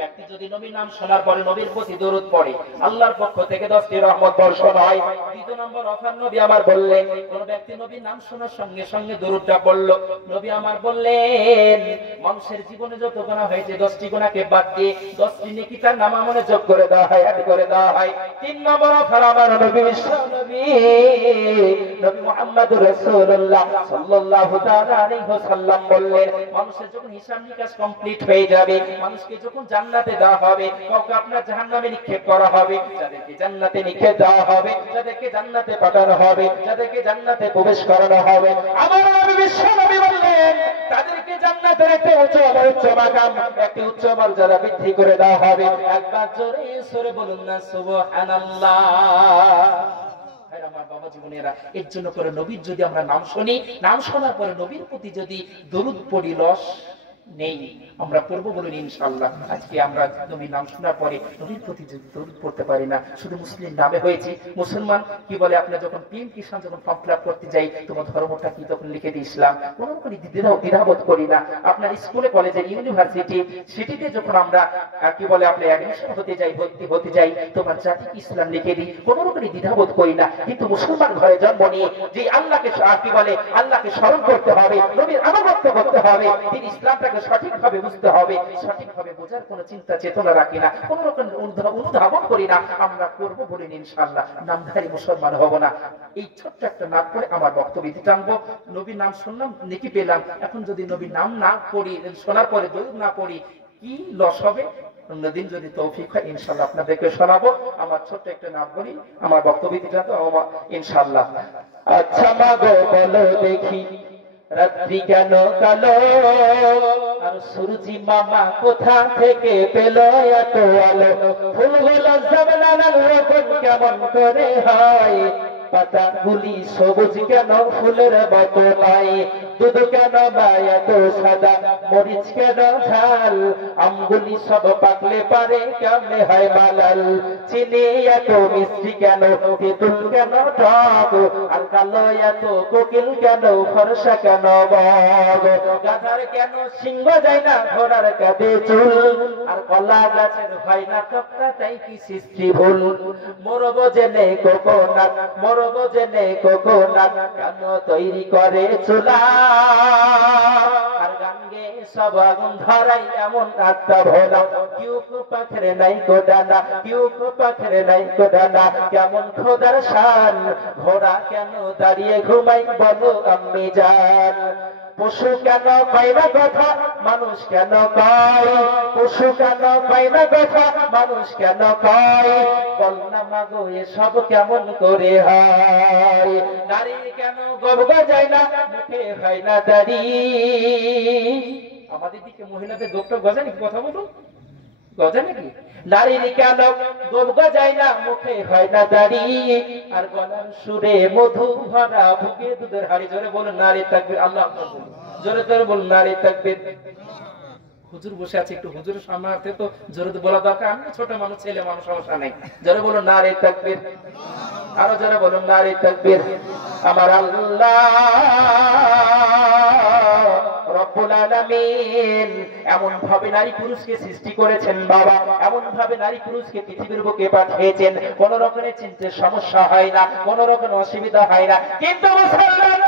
ব্যক্তি যদি নবীর নাম শোনার পরে নবীর প্রতি দরুদ পড়ে আল্লাহর পক্ষ থেকে 10টি রহমত বর্ষণ হয়। দ্বিতীয় নম্বর অফার নবী আমার বললেন, কোন ব্যক্তি নবীর নাম শোনার সঙ্গে সঙ্গে দরুদটা পড়লো, নবী আমার বললেন মানুষের জীবনে যত গুনাহ হয়েছে 10টি গুনাহকে বাদ দিয়ে 10টি নেকি তার নামামনে যোগ করে দেওয়া হয়, অ্যাড করে দেওয়া হয়। 3 নম্বর অফার আমার নবী বিশ্ব নবী মুহাম্মদুর রাসূলুল্লাহ সাল্লাল্লাহু তাআলা আলাইহি ওয়াসাল্লাম বললেন, মানুষের যখন হিসাব নিকাশ কমপ্লিট হয়ে যাবে, মানুষকে যখন জান্নাতে দেওয়া হবে, কাউকে আপনার জাহান্নামে নিক্ষেপ করা হবে, যাদেরকে জান্নাতে নিক্ষেপ দেওয়া হবে, যাদেরকে জান্নাতে পাঠানো হবে, যাদেরকে জান্নাতে প্রবেশ করানো হবে, আমার নবী বিশ্ব নবী বললেন তাদেরকে জান্নাতের একটা উচ্চ মাকাম, একটা উচ্চ মর্যাদা বৃদ্ধি করে দেওয়া হবে। একবার জোরে সরে বলুন না সুবহানাল্লাহ। আমার বাবা জীবনেরা, এর জন্য করে নবীর যদি আমরা নাম শুনি, নাম শোনার পরে নবীর প্রতি যদি দরুদ পড়ি, লস নেই, আমরা পড়বো বলুন ইনশাআল্লাহ। আজকে আমরা নবীর নাম শোনার পরে নবীর প্রতি যদি দরুদ পড়তে পারি না, শুধু মুসলিম নামে হয়েছি। মুসলমান কি বলে, আপনি যখন পিএম কিষাণ যখন ফর্ম ফিল আপ করতে যাই, তোমার ধর্মটা কি, তখন লিখে দিই ইসলাম, কোনো রকম দ্বিধাবোধ করি না। আপনার স্কুলে কলেজে ইউনিভার্সিটি সিটিতে যখন আমরা কি বলে আপনি অ্যাডমিশন হতে যাই, ভর্তি হতে যাই, তোমার জাতি ইসলাম লিখে দিই, কোনো রকম দ্বিধাবোধ করি না। কিন্তু মুসলমান ঘরে জন্ম নিয়ে যে আল্লাহকে কি বলে আল্লাহকে স্মরণ করতে হবে, নবীর আনুগত্য করতে হবে, তিনি ইসলামটাকে সঠিকভাবে বুঝতে হবে, সঠিকভাবে বোঝার কোনো চিন্তা চেতনা রাখি না, কোন রকম অনুধাবন করি না, আমরা করবো বলিন ইনশাআল্লাহ, নামধারী মুসলমান হব না। এই ছোট্ট একটা নাম করে আমার বক্তব্য টানবো। নবীর নাম শুনলাম, নেকি পেলাম, এখন যদি নবীর নাম না পড়ি, শোনার পরে দরুদ না পড়ি, কি লস হবে? অন্যদিন যদি তৌফিক হয় ইনশাআল্লাহ আপনাদেরকে শোনাবো। আমার ছোট্ট একটা নাম বলি, আমার বক্তব্য টানবো ইনশাআল্লাহ। আচ্ছা মাগো বলো দেখি, রাত্রি কেন কালো, আর সূর্যি মামা কোথা থেকে পেল এত আলো, ফুলগুলো জবনানার রোপণ কেমন করে হয়, পাতাগুলি সবুজ কেন ফুলের মতো নয়, দুধ কেন বা এত সাদা, মরিচ কেন ঝাল, আমগুলি সব পাকলে পারে কেমনে হয় মালাল, চিনি এত মিষ্টি কেন, তেঁতুল কেন টক, আর কালো এত কোকিল কেন, ফর্সা কেন বগ, গাধার কেন সিংহ যায় না, ঘোড়ার কাঁধে চুল, আর কলা গাছের হয় না টপকা, তাই কি সৃষ্টি ভুল, মরব জেনে কোকোনাট, মরব জেনে কোকোনাট, কেন তৈরি করে চুলা, আর গাঙ্গে সব আগুন ধরাই এমন আত্মা ভোলা, কেউ পাখরে নাই কোডানা, কেউ পাখরে নাই কোডানা, কেমন খোদার শান, ঘোড়া কেন দাঁড়িয়ে ঘুমাই বলো আম্মি জান, পশু কেন পায় না কথা, মানুষ কেন কয়, পশু কেন পায় না কথা, মানুষ কেন কয়, বল না মাগো এসব কেমন করে হয়, নারী কেন গবগা যায় না, মুখে হয় না দাড়ি, আমাদের দিকে মহিলাদের গোপটা গজা নাকি, কথা বলুন গজা নাকি, নারীর কেন গবগা যায় না, মুখে হয় না দাড়ি, আর গলার সুরে মধু ভরা বুকে দুধের হাড়ি, জোরে বলুন নারী তাকবীর, আল্লাহ জোরে জোরে বলুন নারী তাকবীর। হুজুর বসে আছে, একটু হুজুরের সামনে আসতে তো জোরে বলা দরকার, আমি ছোট মানুষ, ছেলে মানুষ, সমস্যা নেই, জোরে বলুন নারী তাকবীর, আরো জোরে বলুন নারী তাকবীর। আমার আল্লাহ রব্বুল আলামিন এমন ভাবে নারী পুরুষকে সৃষ্টি করেছেন বাবা, এমন ভাবে নারী পুরুষকে পৃথিবীর বুকে পাঠিয়েছেন, কোন রকমের চিন্তার সমস্যা হয় না, কোন রকমের অসুবিধা হয় না। কিন্তু মুসলমান